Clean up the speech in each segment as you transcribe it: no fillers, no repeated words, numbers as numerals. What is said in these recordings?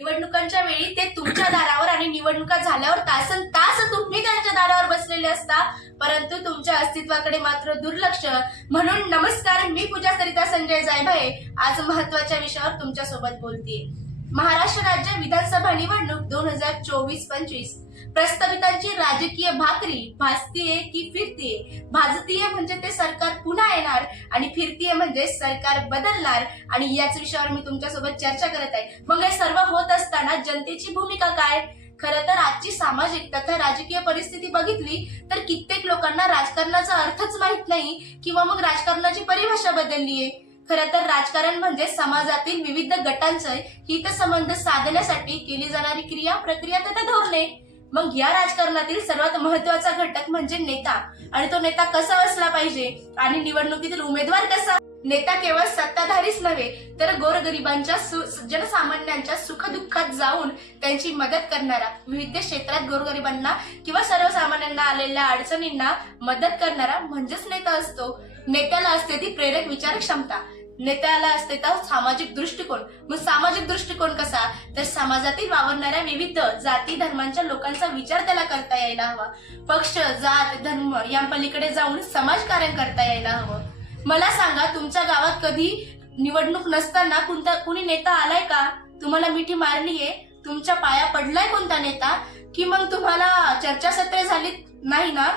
निवडणुकांच्या वेळी ते तुमच्या दारावर आणि निवडणुका झाल्यावर तासन तास तुम्ही त्यांच्या दारावर बसलेले असता, परंतु तुमच्या अस्तित्वाकडे मात्र दुर्लक्ष. म्हणून नमस्कार, मी पूजा सरिता संजय जायभाये आज महत्वाच्या विषयावर तुमच्या सोबत बोलतेय. महाराष्ट्र राज्य विधानसभा निवडणूक 2024-25 प्रस्तावितांची राजकीय भाकरी भासतीये की फिरतीये. भाजतीये म्हणजे ते सरकार पुन्हा येणार आणि फिरतीये म्हणजे सरकार बदलणार, आणि याच विषयावर मी तुमच्यासोबत चर्चा करत आहे. मग हे सर्व होत असताना जनतेची भूमिका काय? खरं तर आजची सामाजिक तथा राजकीय परिस्थिती बघितली तर कित्येक लोकांना राजकारणाचा अर्थच माहित नाही किंवा मग राजकारणाची परिभाषा बदललीये. खरं तर राजकारण म्हणजे समाजातील विविध गटांचे हितसंबंध साधण्यासाठी केली जाणारी क्रिया, प्रक्रिया तथा धोरणे. मग या राजकारणातील सर्वात महत्वाचा घटक म्हणजे नेता, आणि तो नेता कसा असला पाहिजे आणि निवडणुकीतील उमेदवार कसा. नेता केवळ सत्ताधारीच नव्हे तर गोरगरिबांच्या जनसामान्यांच्या सुखदुःखात जाऊन त्यांची मदत करणारा, विविध क्षेत्रात गोरगरिबांना किंवा सर्वसामान्यांना आलेल्या अडचणींना मदत करणारा म्हणजेच नेता असतो. नेत्याला असते ती प्रेरक विचार क्षमता, नेत्याला असते तर सामाजिक दृष्टिकोन. मग सामाजिक दृष्टिकोन कसा? तर समाजातील वावरणाऱ्या विविध जाती धर्मांच्या लोकांचा विचार त्याला करता यायला हवा. पक्ष, जात, धर्म या पलीकडे जाऊन समाजकारण करता यायला हवं. मला सांगा, तुमच्या गावात कधी निवडणूक नसताना कुणी नेता आलाय का? तुम्हाला मिठी मारलीये? तुमच्या पाया पडलाय कोणता नेता? की मग तुम्हाला चर्चासत्रे झाली नाही ना?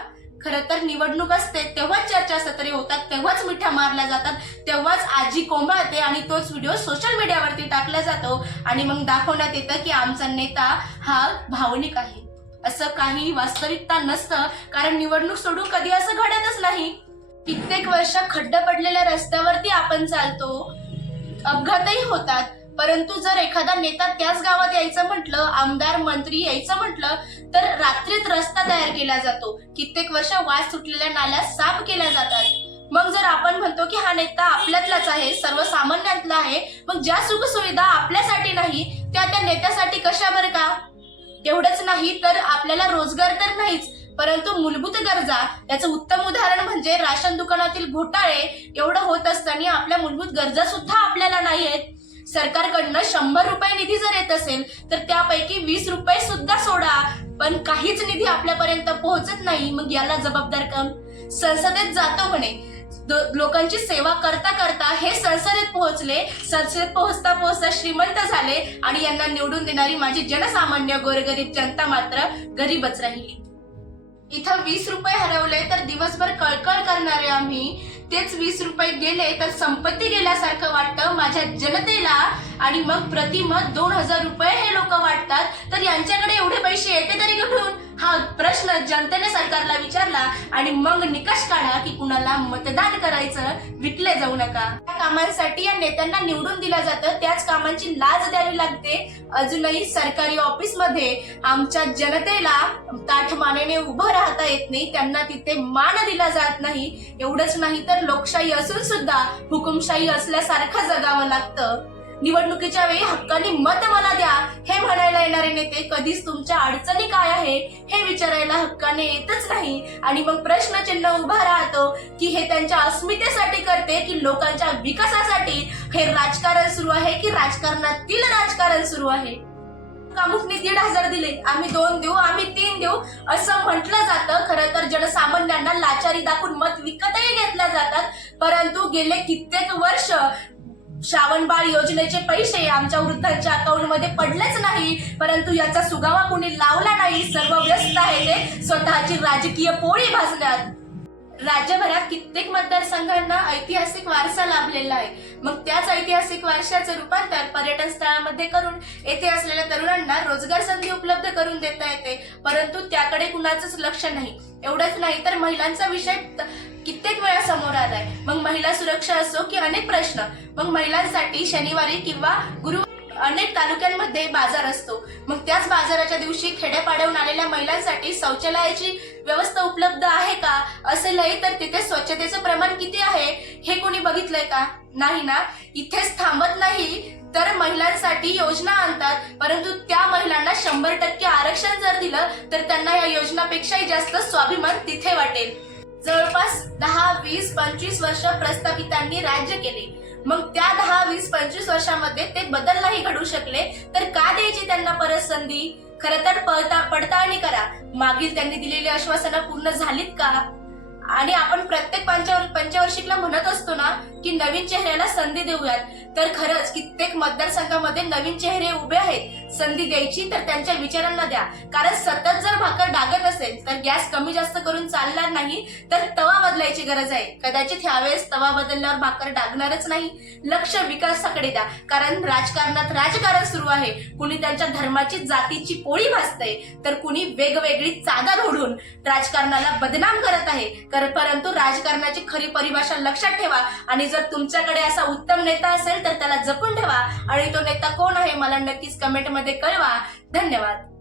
खरं तर निवडणूक असते तेव्हाच चर्चासत्रे होतात, तेव्हाच मिठ्या मारल्या जातात, तेव्हाच आजी कोंबाळते आणि तोच व्हिडिओ सोशल मीडियावरती टाकला जातो आणि मग दाखवण्यात येतं की आमचा नेता हा भावनिक आहे. असं काही वास्तविकता नसतं, कारण निवडणूक सोडून कधी असं घडतच नाही. कित्येक वर्ष खड्डे पडलेल्या रस्त्यावरती आपण चालतो, अपघातही होतात, परंतु जर एखादा नेता त्याच गावात यायचं म्हटलं, आमदार मंत्री यायचं म्हटलं तर रात्रीत रस्ता तयार केला जातो. कित्येक वर्ष वास सुटलेल्या नाल्या साफ केल्या जातात. मग जर आपण म्हणतो की हा नेता आपल्यातलाच आहे, सर्वसामान्यांतला आहे, मग ज्या सुखसुविधा आपल्यासाठी नाही त्या नेत्यासाठी कशा बरं का? एवढंच नाही तर आपल्याला रोजगार तर नाहीच, परंतु मूलभूत गरजा, याचं उत्तम उदाहरण म्हणजे राशन दुकानातील घोटाळे. एवढं होत असताना आपल्या मूलभूत गरजा सुद्धा आपल्याला नाही आहेत. सरकारकडनं 100 रुपये निधी जर येत असेल तर त्यापैकी 20 रुपये सुद्धा सोडा, पण काहीच निधी आपल्यापर्यंत पोहोचत नाही. मग याला जबाबदार कोण? संसदेत जातो म्हणे, लोकांची सेवा करता करता हे संसदेत पोहोचले, संसदेत पोहोचता पोहोचता श्रीमंत झाले आणि यांना निवडून देणारी माझी जनसामान्य गोरगरीब जनता मात्र गरीबच राहिली. इथं 20 रुपये हरवले तर दिवसभर कळकळ करणारे आम्ही, तेच 20 रुपये गेले तर संपत्ती गेल्यासारखं वाटतं माझ्या जनतेला. आणि मग प्रतिमत 2000 रुपये हे लोक वाटतात, तर यांच्याकडे एवढे पैसे येते तरी कुठून? हा प्रश्न जनतेने सरकारला विचारला आणि मग निकष काढा की कुणाला मतदान करायचं, विकले जाऊ नका. त्या कामांसाठी या नेत्यांना निवडून दिलं जातं, त्याच कामांची लाज द्यावी लागते. अजूनही सरकारी ऑफिस मध्ये आमच्या जनतेला ताठमानेने उभं राहता येत नाही, त्यांना तिथे मान दिला जात नाही. एवढंच नाही तर लोकशाही असून सुद्धा हुकुमशाही असल्यासारखं जगावं लागतं. निवडणुकीच्या वेळी हक्काने मत मला द्या हे म्हणायला येणारे नेते कधीच तुमच्या अडचणी काय आहे हे विचारायला हक्काने येतच नाही. आणि मग प्रश्नचिन्ह उभा राहतो की हे त्यांच्या अस्मितेसाठी करते की लोकांच्या विकासासाठी हे राजकारण सुरू आहे की राजकारणातील राजकारण सुरू आहे. कामुकने 1,500 दिले, आम्ही 2 देऊ, आम्ही 3 देऊ असं म्हटलं जातं. खरं तर जनसामान्यांना लाचारी दाखवून मत विकतही घेतल्या जातात. परंतु गेले कित्येक वर्ष श्रावणबाळ योजनेचे पैसे आमच्या वृद्धांच्या अकाउंटमध्ये पडलेच नाही, परंतु याचा सुगावा कुणी लावला नाही. सर्व व्यस्त आहे ते स्वतःची राजकीय पोळी भाजण्यात. राज्यभरात कित्येक मतदारसंघांना ऐतिहासिक वारसा लाभलेला आहे. मग त्याच ऐतिहासिक वारशाचं रूपांतर पर्यटन स्थळांमध्ये करून येथे असलेल्या तरुणांना रोजगार संधी उपलब्ध करून देता येते, परंतु त्याकडे कुणाचंच लक्ष नाही. एवढंच नाही तर महिलांचा विषय कित्येक वेळा समोर आलाय. मग महिला सुरक्षा असो की अनेक प्रश्न. मग महिलांसाठी शनिवारी किंवा गुरुवारी अनेक तालुक्यांमध्ये बाजार असतो. मग त्याच बाजाराच्या दिवशी खेड्यापाड्याहून आलेल्या महिलांसाठी शौचालयाची व्यवस्था उपलब्ध आहे का? असेलही तर तिथे स्वच्छतेचं प्रमाण किती आहे हे कोणी बघितलंय का? नाही ना. इथेच थांबत नाही तर महिलांसाठी योजना आणतात, परंतु त्या महिलांना 100% आरक्षण जर दिलं तर त्यांना या योजनापेक्षाही जास्त स्वाभिमान तिथे वाटेल. जवळपास 10, 20, 25 वर्ष प्रस्थापितांनी राज्य केले. मग त्या 10, 20, 25 वर्षामध्ये ते बदल नाही घडू शकले तर का द्यायचे संधी खरं तर पडताळणी करा. मागील त्यांनी दिलेली आश्वासनं पूर्ण झालीत का? आणि आपण प्रत्येक पंचवार्षिकला म्हणत असतो ना की नवीन चेहऱ्याला संधी देऊयात, तर खरंच कित्येक मतदारसंघामध्ये नवीन चेहरे उभे आहेत. संधी द्यायची तर त्यांच्या विचारांना द्या, कारण सतत जर भाकर डागत असेल तर गॅस कमी जास्त करून चालणार नाही, तर तवा बदलायची गरज आहे. कदाचित ह्यावेळेस तवा बदलल्यावर भाकर डागणारच नाही. लक्ष विकासाकडे द्या, कारण राजकारणात राजकारण सुरू आहे. कुणी त्यांच्या धर्माची जातीची पोळी भासतंय, तर कुणी वेगवेगळी चादर ओढून राजकारणाला बदनाम करत आहे. परंतु राजकारणाची खरी परिभाषा लक्षात ठेवा, आणि जर तुमच्याकडे असा उत्तम नेता असेल तर त्याला जपून ठेवा. आणि तो नेता कोण आहे मला नक्कीच कमेंटमध्ये कळवा. धन्यवाद.